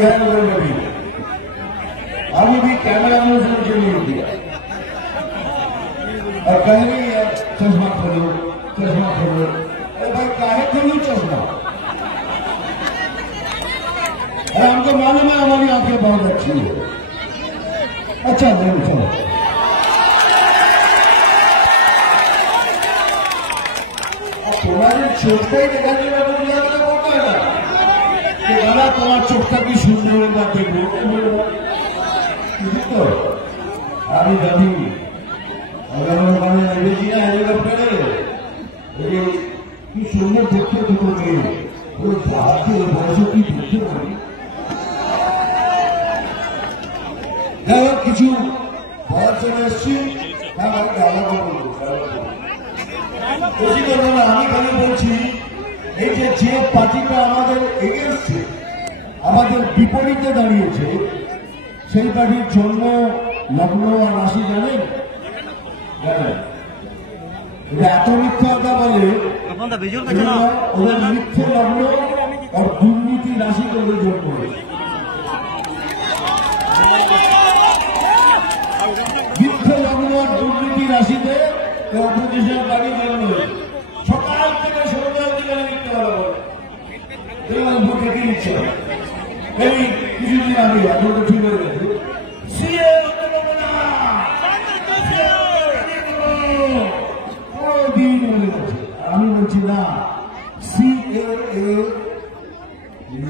ध्यान नहीं, अभी भी कैमरा में मुझे नहीं दिया और कहीं चश्मा खोलो, चश्मा खोलो। अरे भाई काहे खोलो चश्मा? अरे हमको मालूम है हमारी आंखें बहुत अच्छी है। अच्छा नहीं चलो, तुम्हारे चोखटाई देखाने में होता है ना कि दादा तुम्हार चोखटा की सुंदर होगा देखो तो আমি জানি ওখানে নেমেছি না হেলিকপ্টারে, কি সুন্দর দেখতে দুটো মেয়ে ওই হাতে বয়সে কি দেখতে পারি। যাই হোক কিছু বয়স চলে এসছি, বেশি করবো না। আমি খালি বলছি এই যে পার্টিটা আমাদের এগেন্স্টে, আমাদের বিপরীতে দাঁড়িয়েছে, সেই পার্টির জন্ম লগ্ন আর রাশি জানেন? জানেন? এত মিথ্যা কথা বলে, ওদের মিথ্যে লগ্ন আর দুর্নীতি রাশি করে জন্ম হয়েছে। মিথ্যে লগ্ন আর দুর্নীতি রাশিতে অপোজিশন পার্টি জন্ম হয়েছে। সকাল থেকে সন্ধ্যা দিকে মিথ্যে কথা বলে, ভোট দেখে নিচ্ছে। এই কিছুদিন আগে এখন তো ঠিক হয়ে গেছে, আমি বলছি না, সিএএ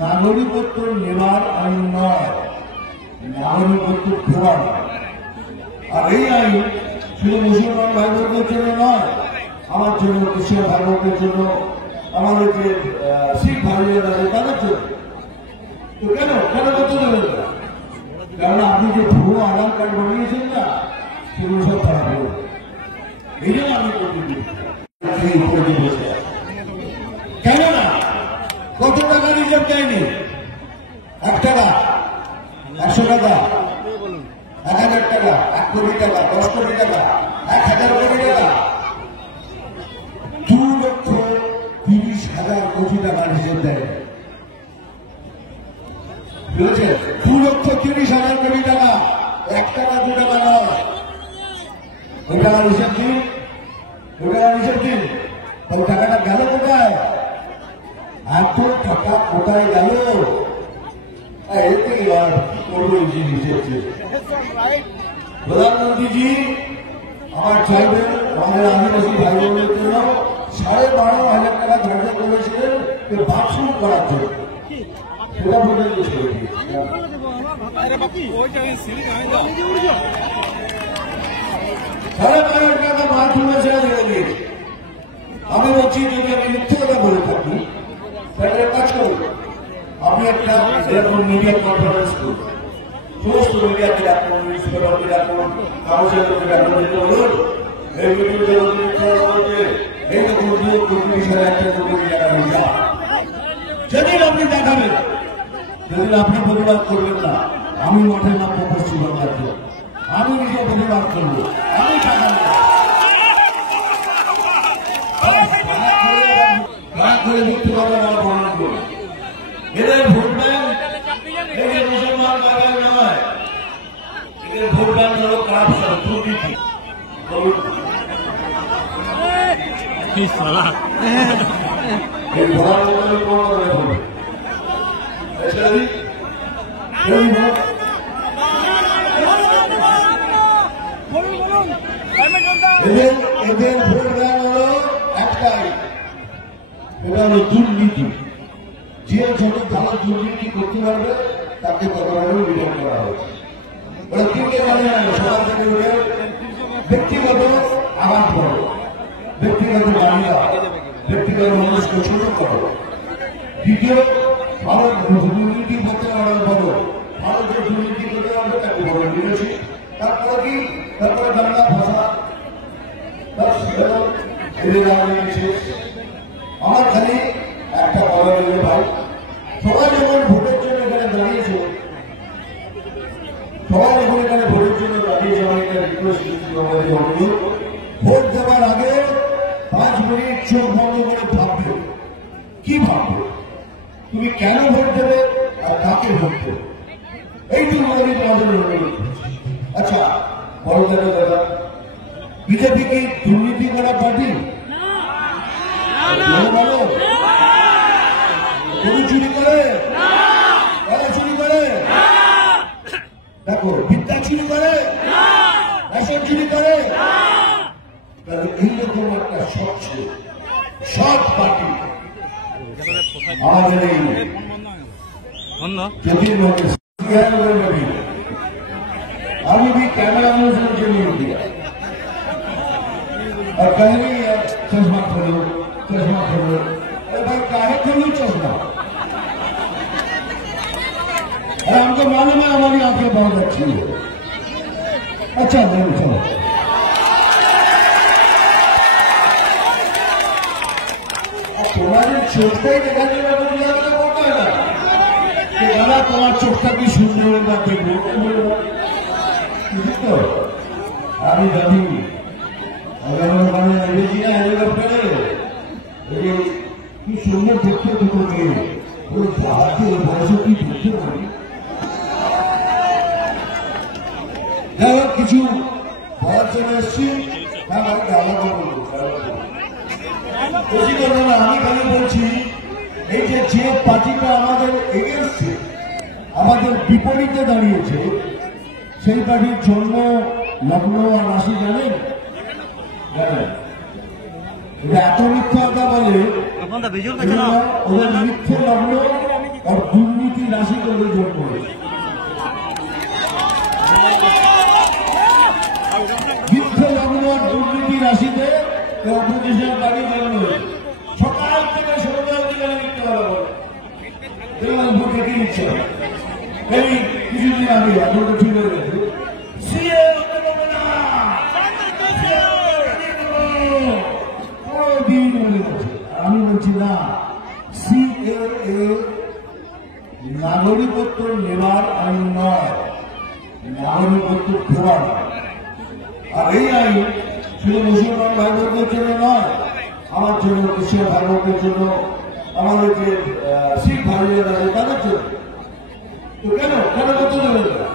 নাগরিকত্ব নেওয়ার আইন নয়, নাগরিকত্ব দেওয়ার। আর এই আইন শুধু মুসলমান ভাই বোনদের জন্য নয়, আমার জন্য, খ্রিস্টান ভাই বোনদের জন্য, আমাদের যে শিখ ভাইয়ের আছে তাদের জন্য। তো কেন কেন করতে দেবেন না? কারণ আপনি যে ভুয়ো আধার কার্ড বানিয়েছেন না, সেগুলো সব খারাপ হবে। এই জন্য আমি করতে দিচ্ছি। কেন না? কত টাকা রিজার্ভ দেয়নি? 1 টাকা, 100 টাকা, 1000 টাকা, 1 কোটি টাকা, 10 কোটি টাকা, 1000 কোটি টাকা, 2,30,000 কোটি টাকা রিজার্ভ দেয়। বুঝেছে? 2,30,000 কোটি টাকা, 1 টাকা 2 টাকা নয়। ওই টাকা রিজার্ভ দিন, ওই টাকা রিজার্ভ দিন। ওই টাকাটা গেল কোথায়? এত টাকা কোথায় গেল? এতে আর করবো জিনিস হচ্ছে। প্রধানমন্ত্রীজি আমার চাইবেন আমাদের আদিবাসী ভাই বোনদের জন্য 12,500 টাকা ধার্য করেছিলেন বাথরুম করার জন্য, সেটা পর্যন্ত ছেড়ে দিয়েছে। 12,500 টাকা বাথরুমে ছেড়ে দিয়েছে। আমি বলছি যদি আমি মিথ্যে কথা বলে থাকি তাহলে কাজ করুন, আপনি একটা এরকম মিডিয়া কনফারেন্স করুন, সমস্ত মিডিয়াকে ডাকুন, নিউজ পেপারকে ডাকুন, কাগজেরকে ডাকুন, বলুন এই মিডিয়াতে এই তো 29,000 একটা কোটি টাকা মিশা। যেদিন আপনি দেখাবেন, যেদিন আপনি প্রতিবাদ করবেন না, আমি মাঠে নামবো পশ্চিমবঙ্গ, আমি নিজে প্রতিবাদ করবো, আমি টাকা করে দেখতে পারবেন আমার প্রমাণ করে। এদের ভোট ব্যাংক এদের মুসলমান বাঙালি নয়, এদের ভোট ব্যাংক হল কারাপশন, দুর্নীতি। এই প্রধানমন্ত্রী কোন করে বলবে এদের ভোট ব্যাংক হল একটাই, এটা হল দুর্নীতি। যে যত ভালো দুর্নীতি করতে পারবে তাকে ততভাবে রিটার্ন করা হয়েছে। ওরা কিনতে জানে না, সবার থেকে উঠে ব্যক্তিগত আঘাত করো, ব্যক্তিগত বাড়িয়া, ব্যক্তিগত মানুষকে ছোট করো। দ্বিতীয়, ভারত দুর্নীতি করতে পারার বড়, ভারত যে দুর্নীতি করতে পারবে তাকে বড় নিয়েছি। তারপরে কি? তারপরে বাংলা ভাষা আমার খালি একটা বলা গেলে ভাই, সবাই যখন ভোটের জন্য এখানে দাঁড়িয়েছে, সবাই যখন এখানে ভোটের জন্য দাঁড়িয়েছে, আমার এটা রিকোয়েস্ট করছি, ভোট দেওয়ার আগে 5 মিনিট চোখ বন্ধ করে ভাববে। কি ভাববে? তুমি কেন ভোট দেবে আর কাকে ভোট করবে, এইটুকু আমি তোমাদের অনুরোধ করছি। আচ্ছা বড় দাদা, বিজেপি কি দুর্নীতি করা পার্টি? চুরি করে, চুরি করে, দেখো বিদ্যা চুরি করে, রেশন চুরি করে, তাহলে এইরকম একটা স্বচ্ছ সৎ পার্টি আমাদের এই अभी भी कैमरा में मुझे नहीं दिया और कहीं चश्मा खोलो, चश्मा खोलो, अरे भाई काहे खोलो चश्मा? अरे हमको मालूम है हमारी आंखें बहुत अच्छी है। अच्छा नहीं चलो तुम्हारे चोटटाই দেখাতে করতে হয় না, দাদা তোমার চোখটা কি সুন্দর বা দেখবো তো আমি জানি মানে ভেবেছি না হেলিকপ্টারে কি সুন্দর দেখতে দুটোকে ওই হাতে বয়সে কি দেখতে পারি। যাই হোক কিছু বলার জন্য এসছি, আমাকে আলাদা বলবো বেশি করবো না। আমি খালি বলছি এই যে পার্টিটা আমাদের এগেন্স্টে, আমাদের বিপরীতে দাঁড়িয়েছে, সেই পার্টির জন্ম লগ্ন আর রাশি জানেন? এত মিথ্যা কথা বলে, ওদের মিথ্যে লগ্ন আর দুর্নীতি রাশি করে জন্ম হয়েছে। মিথ্যে লগ্ন আর দুর্নীতি রাশিতে অপোজিশন পার্টি জন্ম হয়েছে। সকাল থেকে সন্ধ্যা দিকে মিথ্যে কথা বলে, ভোট দেখে নিচ্ছে। এই কিছুদিন আগে এখন তো ঠিক হয়ে গেছে, আমি বলছি না, সিএএ নাগরিকত্ব নেওয়ার আইন নয়, নাগরিকত্ব দেওয়ার। আর এই আইন শুধু মুসলমান ভাই বোনদের জন্য নয়, আমার জন্য, খ্রিস্টান ভাই বোনদের জন্য, আমাদের যে শিখ ভাইরা আছে তাদের জন্য। তো কেন কেন করতে দেবেন না?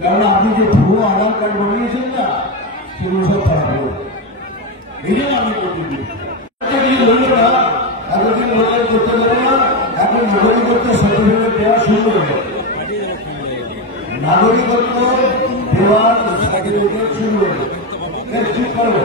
কারণ আপনি যে ভুয়ো আধার কার্ড বানিয়েছেন না, সেগুলো সব খারাপ হবে। এই জন্য আমি করতে দিই না, এতদিন লোকের করতে দেবো না। এখন নাগরিকত্ব সার্টিফিকেট দেওয়া শুরু হবে, নাগরিকত্ব দেওয়ার সার্টিফিকেট শুরু হবে। ঠিক করবো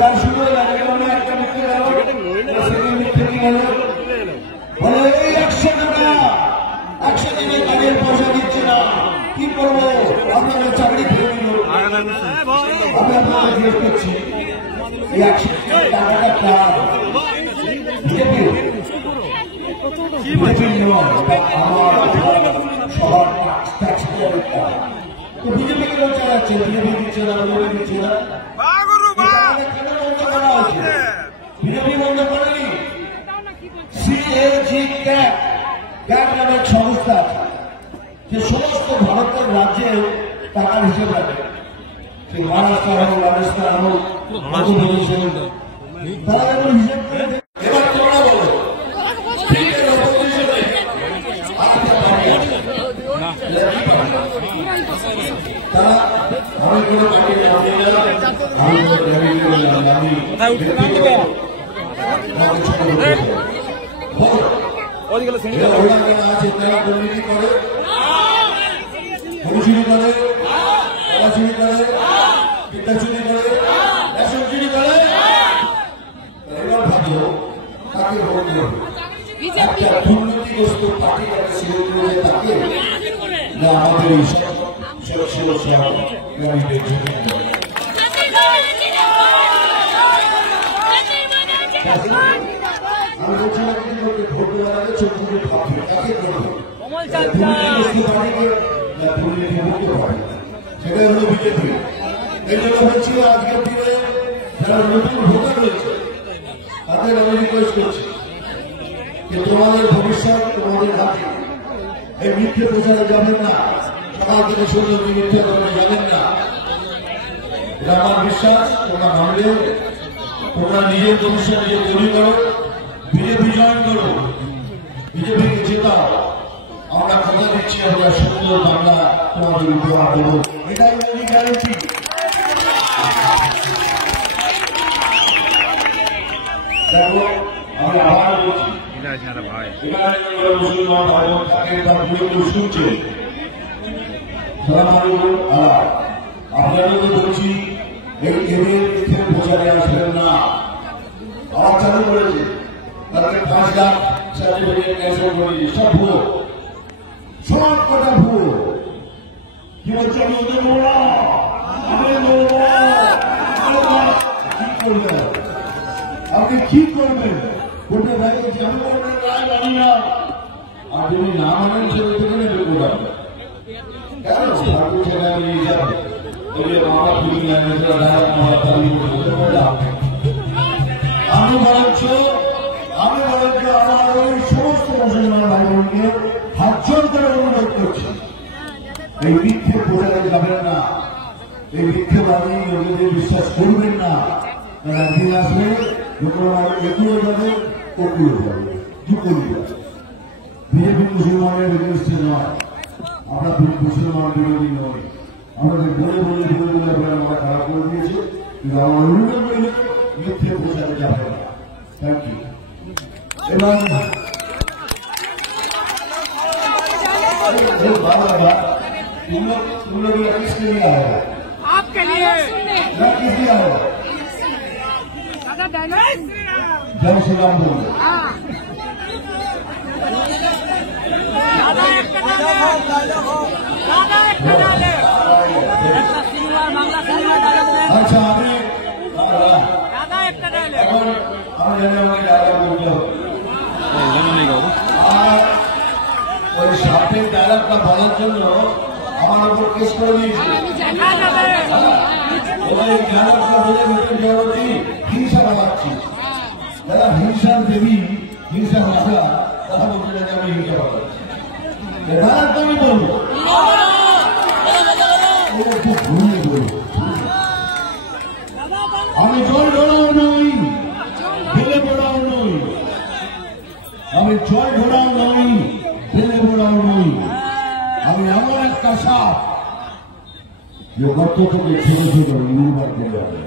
তার শুরু লাগে একটা মিথ্যে গেল, সেদিন মিথ্যে কি গেল বলে এই 100 টাকা 100 দিনে কাজের পয়সা দিচ্ছে না, কি করবো? আপনাদের চাকরি ফেলে দিল। আমি আপনাকে জিজ্ঞেস করছি এই 100 টাকাটা কার? বিজেপি সবার ট্যাক্স তো বিজেপিকে কেন চালাচ্ছে? বিজেপি দিচ্ছে না, বিজেপি দিচ্ছে না, বিজেপি বন্ধ করেনি। সিএজি ক্যাট নামের সংস্থা যে সমস্ত ভারতের রাজ্যে টাকার হিসেব রাখে, সে মহারাষ্ট্র হোক, রাজস্থান হোক, মধ্যপ্রদেশ হোক, তারা যখন হিসেব করে এবার তোমরা বলো তারা অনেক আছে তারা দুর্নীতি করে, চুরি করে, চুরি করে, বিদ্যা চুরি করে, রেশন চুরি করে। এবার ভাবো তাকে ভোট দেবে একটা দুর্নীতিগ্রস্ত পার্টি তাকে না আমাদের এই আমি বলছি না কিন্তু ভোট দেওয়ার আগে ছোট ছোট ভাববে তাকে করবে, সেটা হলো বিজেপি। এই জন্য বলছি আজকের দিনে যারা নতুন ভোটার রয়েছে তাদের আমি রিকোয়েস্ট করছি যে তোমাদের ভবিষ্যৎ তোমাদের হাতে। এই মিথ্যে প্রচারে যাবেন না, সকাল থেকে সন্ধ্যা মিথ্যে করে যাবেন না। এটা আমার বিশ্বাস, তোমরা ভাবলে তোমরা নিজের ভবিষ্যৎ নিজে তৈরি করো, বিজেপি জয়েন করো, বিজেপিকে জেতাও। আমরা কথা দিচ্ছি আমরা সুন্দর বাংলা তোমাদের উপহার দেবো, এটাই আমি গ্যারেন্টি। দেখো আমি আবার বলছি, মুসলমান ভাই থাকে তার শুনছে আপনাদের বলছি এদের মিথ্যে প্রচারে আসবেন না। আবার চালু করেছে তাদের 5 লাখ সার্টিফিকেট ক্যান্সেল করে দিয়েছে, সব ভুয়ো, সব কথা ভুয়ো। কি বলছে আমি ওদের বলবো, কি করবেন আপনি, কি করবেন কোর্টে দেখেছি আমি কোর্টের রায় মানি না, আর যদি না মানেন সেটা থেকে নেবে কোর্ট কেন ঠাকুর ছেলে নিয়ে যাবে আমি বরঞ্চ আমার ওই সমস্ত মুসলমান ভাই বোনকে হাত জোর করে অনুরোধ করছি, এই মিথ্যে বোঝাতে যাবেন না, এই মিথ্যে বাণী লোকেদের বিশ্বাস করবেন না। একদিন আসবে এগুলো যাবে, ওগুলো যাবে, দুপুরি যাবে। বিজেপি মুসলমানের বিরুদ্ধে নয়, আমরা মুসলমান বিরোধী নই। আমাদের বলে বলে বলে বলে বলে আমরা খারাপ করে দিয়েছে, কিন্তু আমরা অনুরোধ করি মিথ্যে বোঝাতে যাবে না। Thank you. এবং तुम लोग किसके लिए आए हो? आपके लिए। मैं किस लिए आया? जय श्री राम बोलो। अच्छा आपने এখন আমি জানি আমাকে ডায়লগ বলতে হবে, আর ওই সাপের ডায়লগটা বলার জন্য আমার উপর কেস করে দিয়েছে। এবার এই ডায়লগটা বলে নতুন জগতি হিংসা বাড়াচ্ছি, যারা হিংসার দেবী হিংসার মাথা কথা বলতে গেলে আমি হিংসা বাড়াচ্ছি, ডায়লগটা আমি বলবো খুব ভুলে বলবো। আমি জল ঘোড়াও নই, বেলে ঘোড়াও নই, আমি জল ঘোড়াও নই, বেলে ঘোড়াও নই, আমি এমন একটা সাপ যে গর্ত থেকে ছোট ছোট নির্বাক করে যাবে।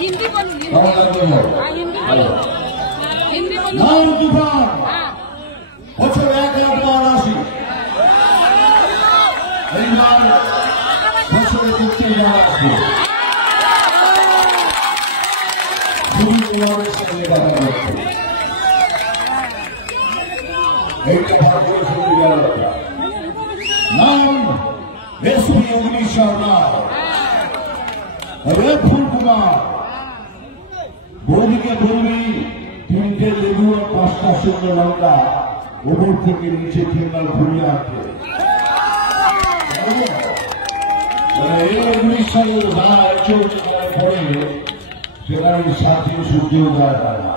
हिंदी বছর 1,80 এইবার বছরে 30 আসবে, এইটা ভাগ্য নাম এসপি অগ্নি সরকার, ফুল কুমার বৌদিকে বলবি 3টে লেবু আর 5টা শুকনো লঙ্কা ওপর থেকে নিচে খেয়াল ঘুরিয়ে আনতে। এই 19 সালের যারা পরে সেখানে 7 দিন সূর্য উদয় হয় না।